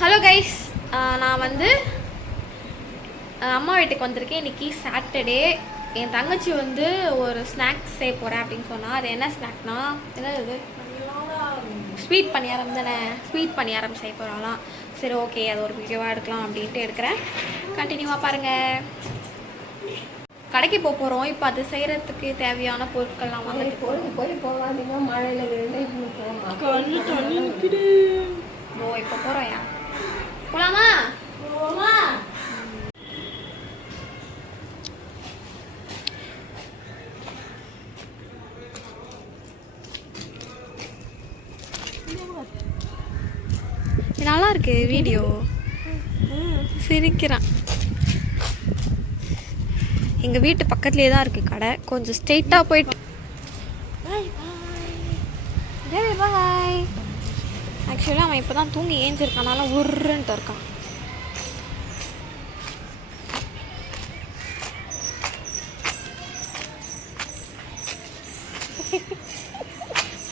Hello guys நான் வந்து அம்மா வீட்டுக்கு வந்திருக்கேன். இன்னைக்கு சாட்டர்டே என் தங்கச்சி வந்து ஒரு ஸ்நாக்ஸ் செய்ய போகிறேன் அப்படின்னு சொன்னா அது என்ன ஸ்நாக்னா என்ன இது? ஸ்வீட் பணியாரம் தானே. ஸ்வீட் பணியாரம் செய்ய போகிறாங்களாம் சரி ஓகே அது ஒரு வீடியோவாக எடுக்கலாம் அப்படின்ட்டு எடுக்கிறேன் கண்டினியூவாக பாருங்கள் கடைக்கு போக போகிறோம் இப்போ அது செய்கிறதுக்கு தேவையான பொருட்கள்லாம் வாங்க போய் போய் போகாதீங்க. மழையில விழுந்து இப்போ போகிறோம் யா போகலாமா நல்லா இருக்கு வீடியோ. சிரிக்கிறான். எங்கள் வீட்டு பக்கத்துலேயே தான் இருக்குது கடை. கொஞ்சம் ஸ்ட்ரெயிட்டாக போயிட்டு பாய் பாய் பாய் ஆக்சுவலாக அவன் இப்போ தான் தூங்கி ஏஞ்சிருக்கானால உருன்ட்டு இருக்கான்.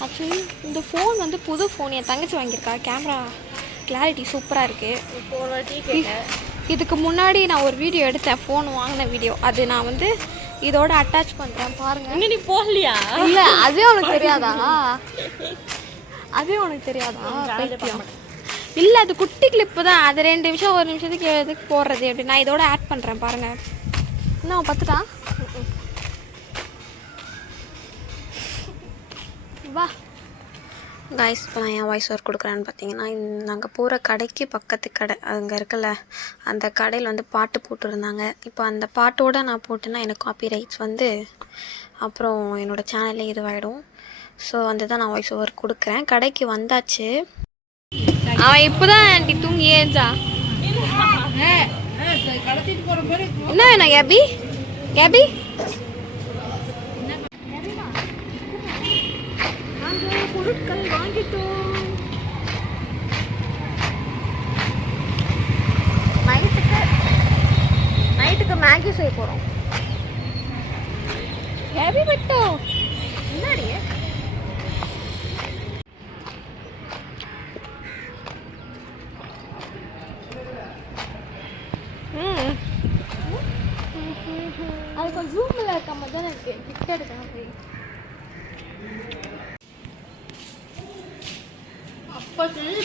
ஆக்சுவலி இந்த ஃபோன் வந்து புது ஃபோன் என் தங்கச்சி வாங்கியிருக்கா. கேமரா கிளாரிட்டி சூப்பராக இருக்குது இதுக்கு முன்னாடி நான் ஒரு வீடியோ எடுத்தேன். ஃபோன் வாங்கின வீடியோ அது நான் வந்து இதோட அட்டாச் பண்ணுறேன் பாருங்கள் இன்னும் நீ போகலையா? இல்ல அதே உனக்கு தெரியாதா? அதே உனக்கு தெரியாதா? பைத்தியம். இல்ல அது குட்டி கிளிப்பு தான். அது ரெண்டு நிமிஷம் ஒரு நிமிஷத்துக்கு எதுக்கு போடுறது? அப்படி நான் இதோட ஆட் பண்றேன் பாருங்க. என்ன பத்துட்டா வா. காய்ஸ் இப்போ நான் என் வாய்ஸ் ஒர்க் கொடுக்குறேன்னு பார்த்தீங்கன்னா நாங்கள் போகிற கடைக்கு பக்கத்து கடை அங்கே இருக்குல்ல அந்த கடையில் வந்து பாட்டு போட்டிருந்தாங்க. இப்போ அந்த பாட்டோட நான் போட்டேன்னா எனக்கு காப்பி ரைட்ஸ் வந்து அப்புறம் என்னோடய சேனல்லே இதுவாகிடும் ஸோ வந்து தான் நான் வாய்ஸ் ஓவர் கொடுக்குறேன். கடைக்கு வந்தாச்சு. அவன் இப்போ தான் ஆண்டி தூங்கி ஏஞ்சா என்ன வேணும் கேபி? கேபி? பொருட்கள் வாங்கிட்டோம் நைட்டுக்கு நைட்டுக்கு மேகி செய்ய போகிறோம் கேபி மட்டும்.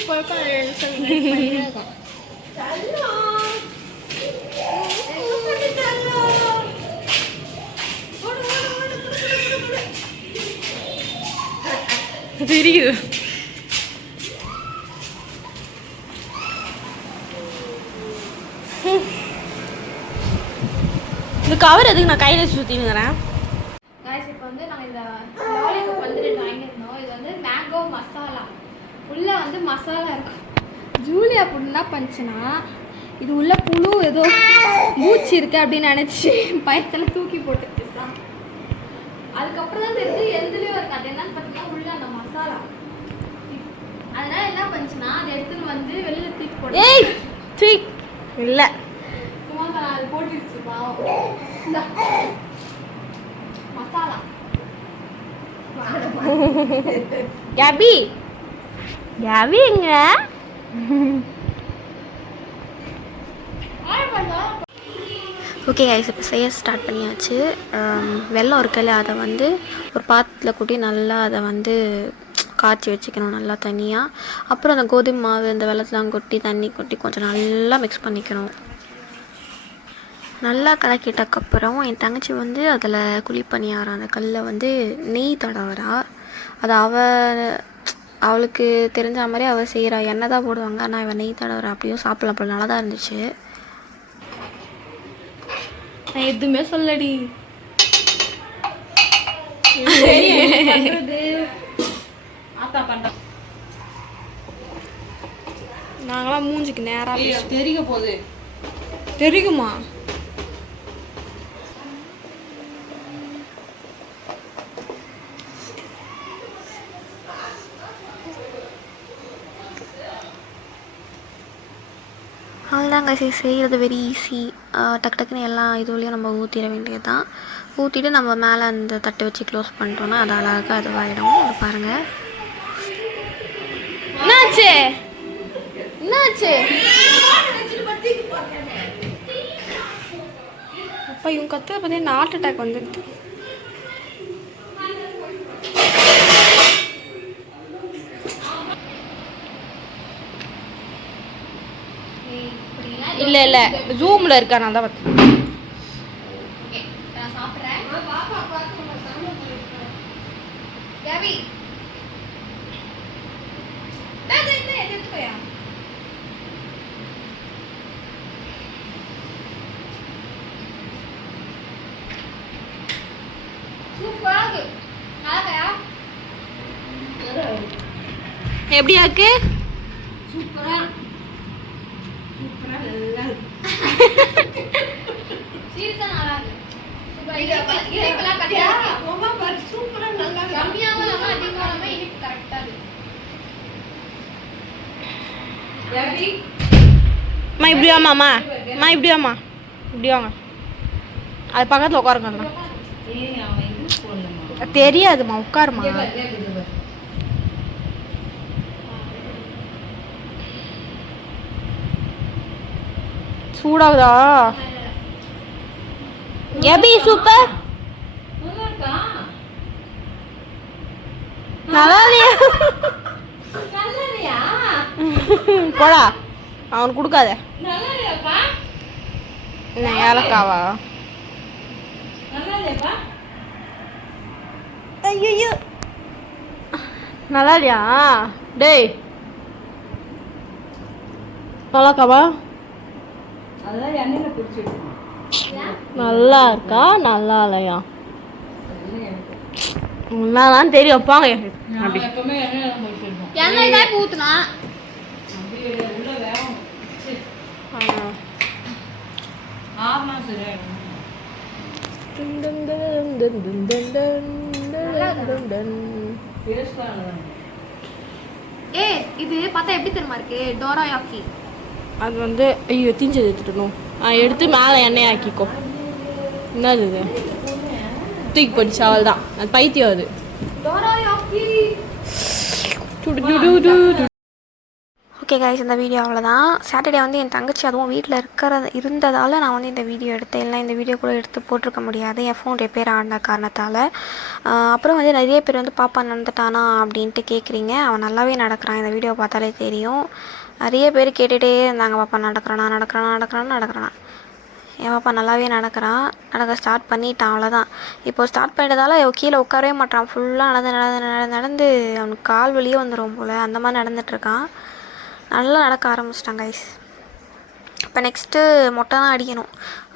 அப்பா சொல்லி பழக்கம் தெரியுது இந்த கவர் எதுக்கு நான் கையில சுத்தினுங்கிறேன் காய்ஸ் இப்போ வந்து நாங்கள் இந்த லாலிபாப் வந்து ரெண்டு வாங்கியிருந்தோம் இது வந்து மேங்கோ மசாலா உள்ளே வந்து மசாலா இருக்கும் ஜூலியா அப்படி என்ன பண்ணுச்சுன்னா இது உள்ள புழு ஏதோ பூச்சி இருக்கு அப்படின்னு நினச்சி பயத்தில் தூக்கி போட்டுச்சு அதுக்கப்புறம் தான் தெரியுது எதுலேயும் இருக்கு. அது என்னன்னு பார்த்தீங்கன்னா உள்ள அந்த மசாலா. அதனால என்ன பண்ணுச்சுன்னா அதை எடுத்துன்னு வந்து வெளியில தூக்கி போட்டு சீ இல்ல. சும்மா தான் அது போட்டுடுச்சு பாவம். இந்தா. மசாலா. யாபி யாபி எங்க ஓகே ஐஸ் இப்போ செய்ய ஸ்டார்ட் பண்ணியாச்சு. Um, வெள்ளம் இருக்கல அதை வந்து ஒரு பாத்திரத்தில் கூட்டி நல்லா அதை வந்து காய்ச்சி வச்சுக்கணும் நல்லா தனியாக அப்புறம் அந்த கோதுமை மாவு இந்த வெள்ளத்தெலாம் கொட்டி தண்ணி கொட்டி கொஞ்சம் நல்லா மிக்ஸ் பண்ணிக்கணும். நல்லா கலக்கிட்டக்கப்புறம் என் தங்கச்சி வந்து அதில் குழி குழிப்பணியாரம் அந்த கல்லில் வந்து நெய் தடவரா அது அவ அவளுக்கு தெரிஞ்ச மாதிரி அவள் செய்கிறா எண்ணெய் தான் போடுவாங்க. ஆனால் இவன் நெய் தடவரா அப்படியும் சாப்பிடலாம் போல. நல்லா தான் இருந்துச்சு. நான் எதுவுமே சொல்லடி நாங்களாம் மூஞ்சிக்கு நேராக தெரிய போகுது தெரியுமா? அவ்வளோதாங்க சரி செய்கிறது வெரி ஈஸி டக்கு டக்குன்னு எல்லா இதுலேயும் நம்ம ஊற்றிட வேண்டியது தான் ஊற்றிட்டு நம்ம மேலே அந்த தட்டை வச்சு க்ளோஸ் பண்ணிட்டோன்னா அது அழகாக அதுவாகிடும் அது பாருங்கள் என்னாச்சு? என்னாச்சு? அப்பா இவங்க கத்துற பார்த்தீங்கன்னா ஹார்ட் அட்டாக் வந்துடுது. இல்லை இல்லை. ஜூமில் இருக்கா? நான் தான் பார்த்தேன் நான் சாப்பிட்றேன் பாப்பா பார்த்து நம்ம சமையல் பண்ணிருக்கோம் ரவி நான் இதை இதை எடுத்து போயா சூப்பராக இருக்கு நல்லாக்கா எப்படியா இருக்கு சூப்பரா சூப்பரா நல்லா இருக்கு சீரியஸா நல்லா இருக்கு அம்மா நல்லா அதிகமாக இனிப்பு இப்படி வாமாம்மா அம்மா. இப்படி வாமா இப்படி வாங்க. அது பக்கத்தில் உட்காருங்கண்ணா போடலமா தெரியாதும்மா உட்காருமா சூடாகுதா? எபி சூப்பர் நல்லா இல்லையா போடா. அவனுக்கு கொடுக்காத. என்ன ஏலக்காவா? ஐயோ நல்லா இல்லையா டேய். நல்லாக்காவா அதான் எண்ணெயில பிடிச்சிருக்கோம் நல்லா இருக்கா நல்லா இல்லையா என்னதான் தெரியும். பாங்க நான் எப்பவுமே எண்ணெயில பிடிச்சிருக்கோம் எண்ணெய் தான் ஊத்துனா. ஏ இது பார்த்தா எப்படி தெரியுமா இருக்கு? டோராயாக்கி அது வந்து ஐயோ தீஞ்சது எடுத்துட்டணும் எடுத்து மேலே எண்ணெய் ஆக்கிக்கோ. என்னது? இது தூக்கி போட்டுச்சு அவள் தான் அது பைத்தியம் அது. ஓகே கைஸ் இந்த வீடியோ அவ்வளோதான் சாட்டர்டே வந்து என் தங்கச்சி அதுவும் வீட்டில் இருக்கிற இருந்ததால் நான் வந்து இந்த வீடியோ எடுத்தேன். இல்லை இந்த வீடியோ கூட எடுத்து போட்டிருக்க முடியாது. என் ஃபோன் ரிப்பேர் ஆன காரணத்தால். அப்புறம் வந்து நிறைய பேர் வந்து பாப்பா நடந்துட்டானா? அப்படின்ட்டு கேட்குறீங்க அவன் நல்லாவே நடக்கிறான். இந்த வீடியோ பார்த்தாலே தெரியும். நிறைய பேர் கேட்டுகிட்டே இருந்தாங்க பாப்பா நடக்கிறானா நடக்கிறானா நடக்கிறானா நடக்கிறானா. என் பாப்பா நல்லாவே நடக்கிறான். நடக்க ஸ்டார்ட் பண்ணிட்டான் அவ்வளோதான் இப்போ ஸ்டார்ட் பண்ணிட்டதால கீழே உட்காரவே மாட்டான் ஃபுல்லாக நடந்து நடந்து நடந்து நடந்து அவனுக்கு கால் வலியே வந்துடும் போல். அந்த மாதிரி நடந்துட்டுருக்கான். நல்லா நடக்க ஆரம்பிச்சிட்டான் கைஸ் இப்போ நெக்ஸ்ட்டு மொட்டை தான் அடிக்கணும்.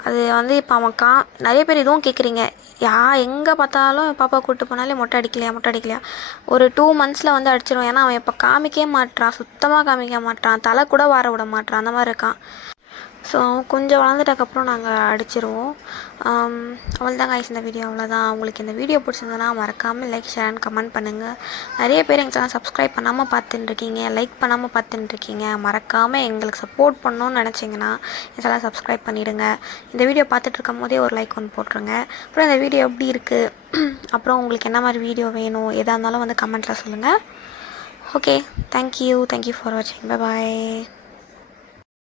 அது வந்து இப்போ அவன் கா நிறைய பேர் இதுவும் கேட்குறீங்க யா எங்கே பார்த்தாலும் பாப்பா கூப்பிட்டு போனாலே மொட்டை அடிக்கலையா மொட்டை அடிக்கலையா? ஒரு டூ மந்த்ஸில் வந்து அடிச்சிருவோம் ஏன்னா அவன் இப்போ காமிக்கவே மாட்றான். சுத்தமாக காமிக்க மாட்றான். தலை கூட வார விட மாட்றான். அந்த மாதிரி இருக்கான். ஸோ கொஞ்சம் வளர்ந்துட்டக்கப்புறம் நாங்கள் அடிச்சிருவோம். Um, அவ்வளோதான் guys இந்த வீடியோ அவ்வளோதான் உங்களுக்கு இந்த வீடியோ பிடிச்சிருந்ததுன்னா மறக்காமல் லைக் ஷேர் அண்ட் கமெண்ட் பண்ணுங்கள் நிறைய பேர் எங்கள் சேனல் சப்ஸ்கிரைப் பண்ணாமல் பார்த்துட்டுருக்கீங்க லைக் பண்ணாமல் பார்த்துட்டுருக்கீங்க மறக்காமல் எங்களுக்கு சப்போர்ட் பண்ணணும்னு நினச்சிங்கன்னா என் சேனல் சப்ஸ்கிரைப் பண்ணிவிடுங்க இந்த வீடியோ பார்த்துட்டு இருக்கும் போதே ஒரு லைக் ஒன்று போட்டுருங்க. அப்புறம் இந்த வீடியோ எப்படி இருக்குது அப்புறம் உங்களுக்கு என்ன மாதிரி வீடியோ வேணும்? எதாக இருந்தாலும் வந்து கமெண்ட்டில் சொல்லுங்கள் ஓகே தேங்க்யூ தேங்க்யூ ஃபார் வாட்சிங் பாய்